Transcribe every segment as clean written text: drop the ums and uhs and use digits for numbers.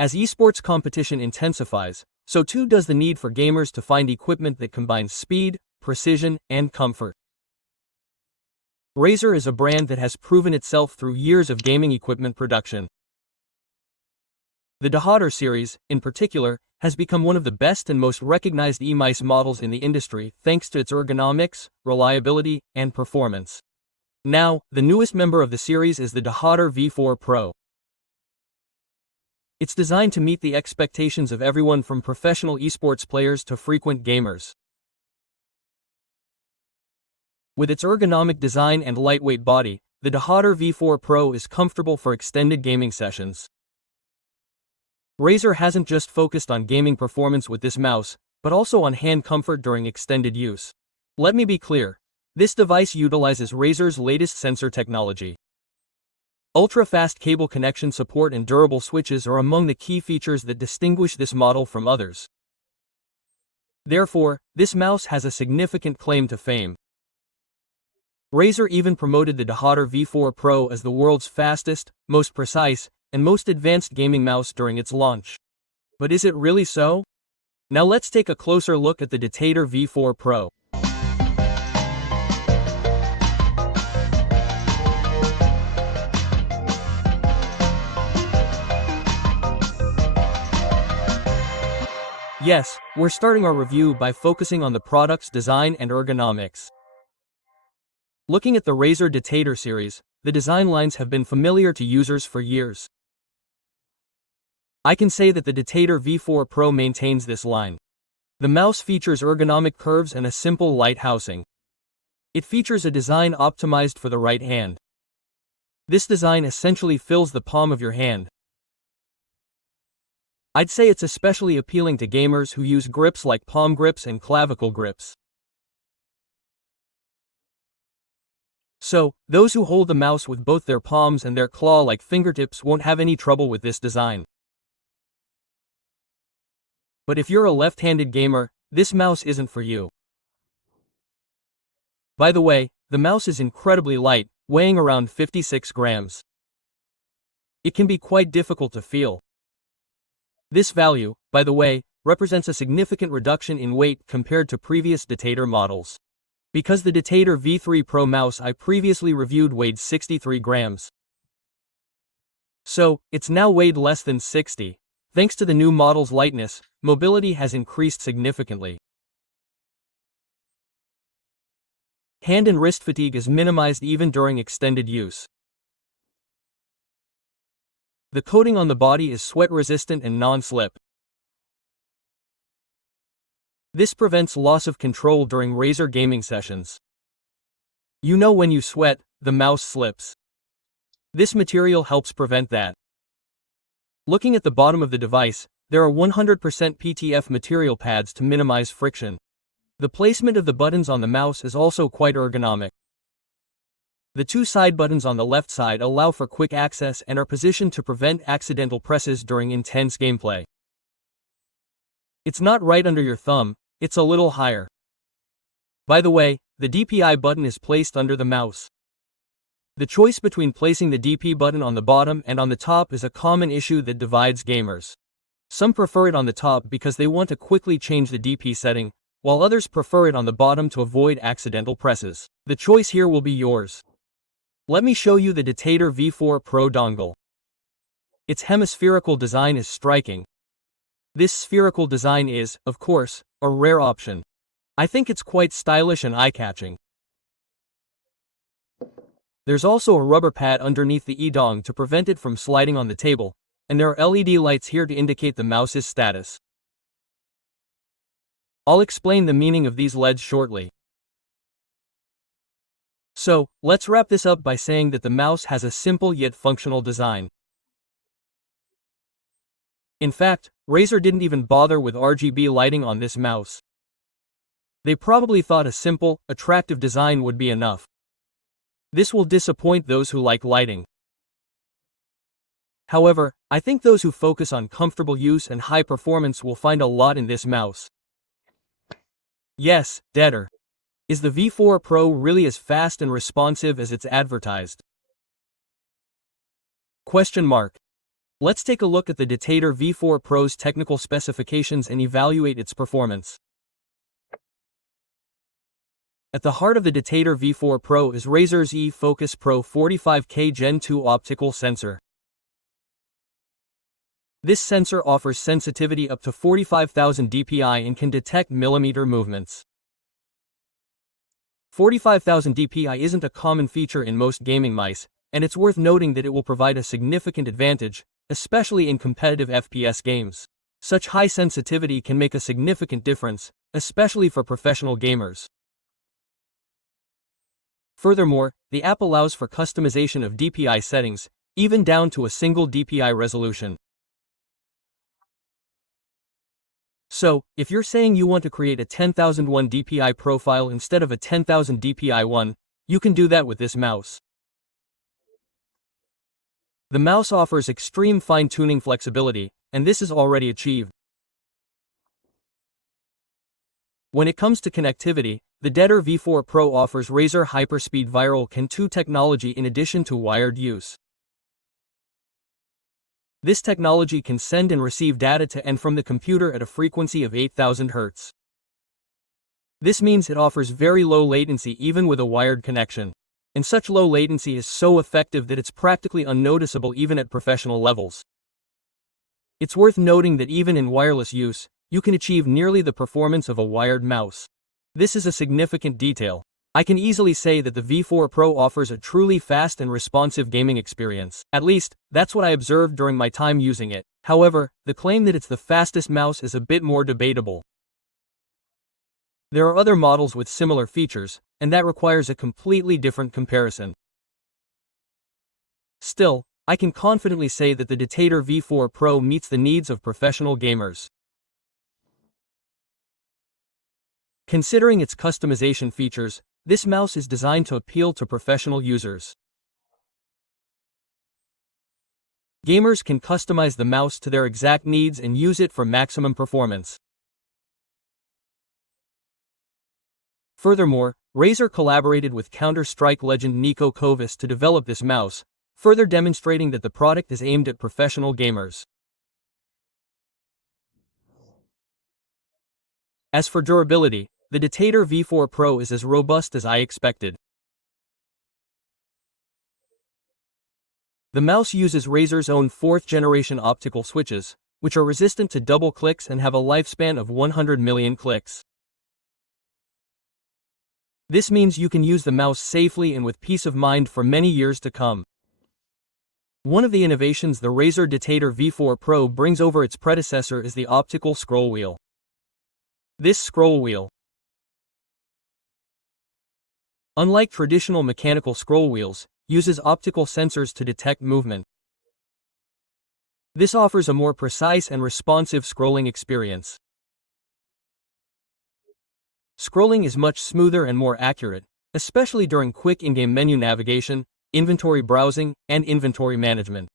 As esports competition intensifies, so too does the need for gamers to find equipment that combines speed, precision, and comfort. Razer is a brand that has proven itself through years of gaming equipment production. The DeathAdder series, in particular, has become one of the best and most recognized e-mice models in the industry thanks to its ergonomics, reliability, and performance. Now, the newest member of the series is the DeathAdder V4 Pro. It's designed to meet the expectations of everyone from professional esports players to frequent gamers. With its ergonomic design and lightweight body, the DeathAdder V4 Pro is comfortable for extended gaming sessions. Razer hasn't just focused on gaming performance with this mouse, but also on hand comfort during extended use. Let me be clear, this device utilizes Razer's latest sensor technology. Ultra-fast cable connection support and durable switches are among the key features that distinguish this model from others. Therefore, this mouse has a significant claim to fame. Razer even promoted the DeathAdder V4 Pro as the world's fastest, most precise, and most advanced gaming mouse during its launch. But is it really so? Now let's take a closer look at the DeathAdder V4 Pro. Yes, we're starting our review by focusing on the product's design and ergonomics. Looking at the Razer DeathAdder series, the design lines have been familiar to users for years. I can say that the DeathAdder V4 Pro maintains this line. The mouse features ergonomic curves and a simple light housing. It features a design optimized for the right hand. This design essentially fills the palm of your hand. I'd say it's especially appealing to gamers who use grips like palm grips and clavicle grips. So, those who hold the mouse with both their palms and their claw-like fingertips won't have any trouble with this design. But if you're a left-handed gamer, this mouse isn't for you. By the way, the mouse is incredibly light, weighing around 56 grams. It can be quite difficult to feel. This value, by the way, represents a significant reduction in weight compared to previous DeathAdder models. Because the DeathAdder V3 Pro mouse I previously reviewed weighed 63 grams. So, it's now weighed less than 60. Thanks to the new model's lightness, mobility has increased significantly. Hand and wrist fatigue is minimized even during extended use. The coating on the body is sweat-resistant and non-slip. This prevents loss of control during Razer gaming sessions. You know when you sweat, the mouse slips. This material helps prevent that. Looking at the bottom of the device, there are 100% PTF material pads to minimize friction. The placement of the buttons on the mouse is also quite ergonomic. The two side buttons on the left side allow for quick access and are positioned to prevent accidental presses during intense gameplay. It's not right under your thumb, it's a little higher. By the way, the DPI button is placed under the mouse. The choice between placing the DP button on the bottom and on the top is a common issue that divides gamers. Some prefer it on the top because they want to quickly change the DP setting, while others prefer it on the bottom to avoid accidental presses. The choice here will be yours. Let me show you the DeathAdder V4 Pro dongle. Its hemispherical design is striking. This spherical design is, of course, a rare option. I think it's quite stylish and eye-catching. There's also a rubber pad underneath the e-dong to prevent it from sliding on the table, and there are LED lights here to indicate the mouse's status. I'll explain the meaning of these LEDs shortly. So, let's wrap this up by saying that the mouse has a simple yet functional design. In fact, Razer didn't even bother with RGB lighting on this mouse. They probably thought a simple, attractive design would be enough. This will disappoint those who like lighting. However, I think those who focus on comfortable use and high performance will find a lot in this mouse. Yes, DeathAdder. Is the V4 Pro really as fast and responsive as it's advertised? Question mark. Let's take a look at the DeathAdder V4 Pro's technical specifications and evaluate its performance. At the heart of the DeathAdder V4 Pro is Razer's eFocus Pro 45K Gen 2 optical sensor. This sensor offers sensitivity up to 45,000 dpi and can detect millimeter movements. 45,000 dpi isn't a common feature in most gaming mice, and it's worth noting that it will provide a significant advantage, especially in competitive FPS games. Such high sensitivity can make a significant difference, especially for professional gamers. Furthermore, the app allows for customization of DPI settings, even down to a single DPI resolution. So, if you're saying you want to create a 10,001 DPI profile instead of a 10,000 DPI one, you can do that with this mouse. The mouse offers extreme fine-tuning flexibility, and this is already achieved. When it comes to connectivity, the DeathAdder V4 Pro offers Razer Hyperspeed Viral CAN 2 technology in addition to wired use. This technology can send and receive data to and from the computer at a frequency of 8,000 Hz. This means it offers very low latency even with a wired connection. And such low latency is so effective that it's practically unnoticeable even at professional levels. It's worth noting that even in wireless use, you can achieve nearly the performance of a wired mouse. This is a significant detail. I can easily say that the V4 Pro offers a truly fast and responsive gaming experience. At least, that's what I observed during my time using it. However, the claim that it's the fastest mouse is a bit more debatable. There are other models with similar features, and that requires a completely different comparison. Still, I can confidently say that the DeathAdder V4 Pro meets the needs of professional gamers. Considering its customization features, this mouse is designed to appeal to professional users. Gamers can customize the mouse to their exact needs and use it for maximum performance. Furthermore, Razer collaborated with Counter-Strike legend Niko Kovacs to develop this mouse, further demonstrating that the product is aimed at professional gamers. As for durability, the DeathAdder V4 Pro is as robust as I expected. The mouse uses Razer's own 4th-generation optical switches, which are resistant to double clicks and have a lifespan of 100 million clicks. This means you can use the mouse safely and with peace of mind for many years to come. One of the innovations the Razer DeathAdder V4 Pro brings over its predecessor is the optical scroll wheel. This scroll wheel, unlike traditional mechanical scroll wheels, uses optical sensors to detect movement. This offers a more precise and responsive scrolling experience. Scrolling is much smoother and more accurate, especially during quick in-game menu navigation, inventory browsing, and inventory management.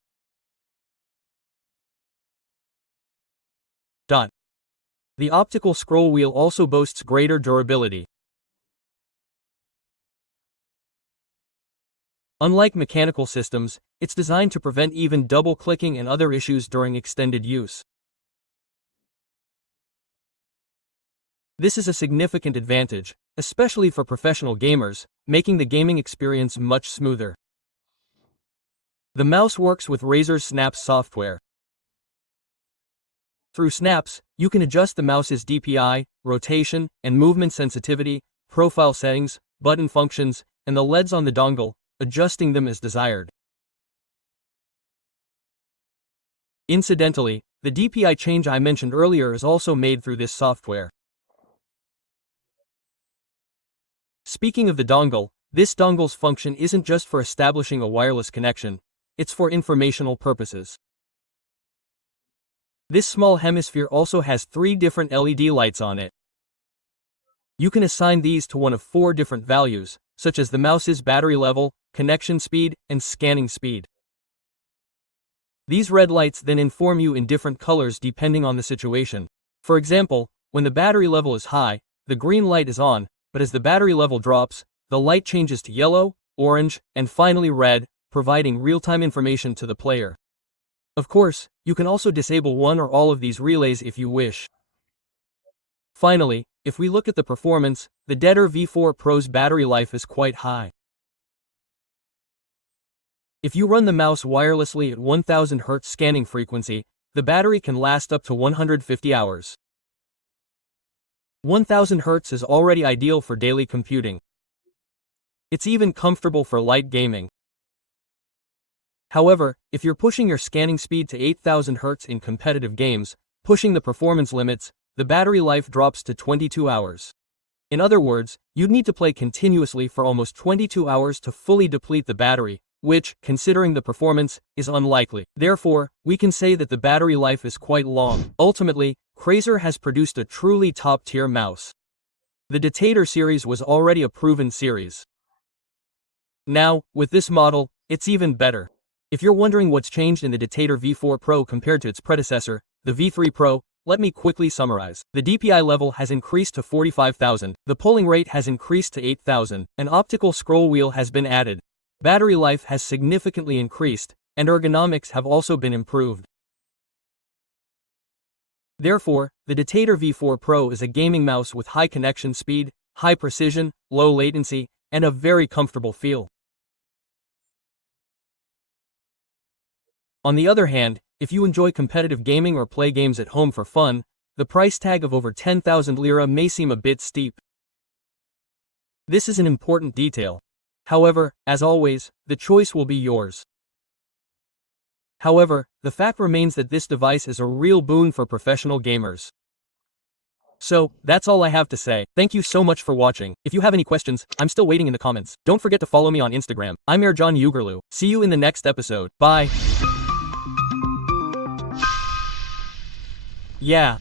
The optical scroll wheel also boasts greater durability. Unlike mechanical systems, it's designed to prevent even double-clicking and other issues during extended use. This is a significant advantage, especially for professional gamers, making the gaming experience much smoother. The mouse works with Razer's Snaps software. Through Snaps, you can adjust the mouse's DPI, rotation, and movement sensitivity, profile settings, button functions, and the LEDs on the dongle, adjusting them as desired. Incidentally, the DPI change I mentioned earlier is also made through this software. Speaking of the dongle, this dongle's function isn't just for establishing a wireless connection, it's for informational purposes. This small hemisphere also has 3 different LED lights on it. You can assign these to one of 4 different values, such as the mouse's battery level, connection speed, and scanning speed. These red lights then inform you in different colors depending on the situation. For example, when the battery level is high, the green light is on, but as the battery level drops, the light changes to yellow, orange, and finally red, providing real-time information to the player. Of course, you can also disable one or all of these relays if you wish. Finally, if we look at the performance, the DeathAdder V4 Pro's battery life is quite high. If you run the mouse wirelessly at 1000 Hz scanning frequency, the battery can last up to 150 hours. 1000 Hz is already ideal for daily computing. It's even comfortable for light gaming. However, if you're pushing your scanning speed to 8000 Hz in competitive games, pushing the performance limits, the battery life drops to 22 hours. In other words, you'd need to play continuously for almost 22 hours to fully deplete the battery, which, considering the performance, is unlikely. Therefore, we can say that the battery life is quite long. Ultimately, Razer has produced a truly top-tier mouse. The DeathAdder series was already a proven series. Now, with this model, it's even better. If you're wondering what's changed in the DeathAdder V4 Pro compared to its predecessor, the V3 Pro, let me quickly summarize. The DPI level has increased to 45,000, the polling rate has increased to 8,000, an optical scroll wheel has been added, battery life has significantly increased, and ergonomics have also been improved. Therefore, the DeathAdder V4 Pro is a gaming mouse with high connection speed, high precision, low latency, and a very comfortable feel. On the other hand, if you enjoy competitive gaming or play games at home for fun, the price tag of over 10,000 lira may seem a bit steep. This is an important detail. However, as always, the choice will be yours. However, the fact remains that this device is a real boon for professional gamers. So, that's all I have to say. Thank you so much for watching. If you have any questions, I'm still waiting in the comments. Don't forget to follow me on Instagram. I'm Ercan Uğurlu. See you in the next episode. Bye. Yeah.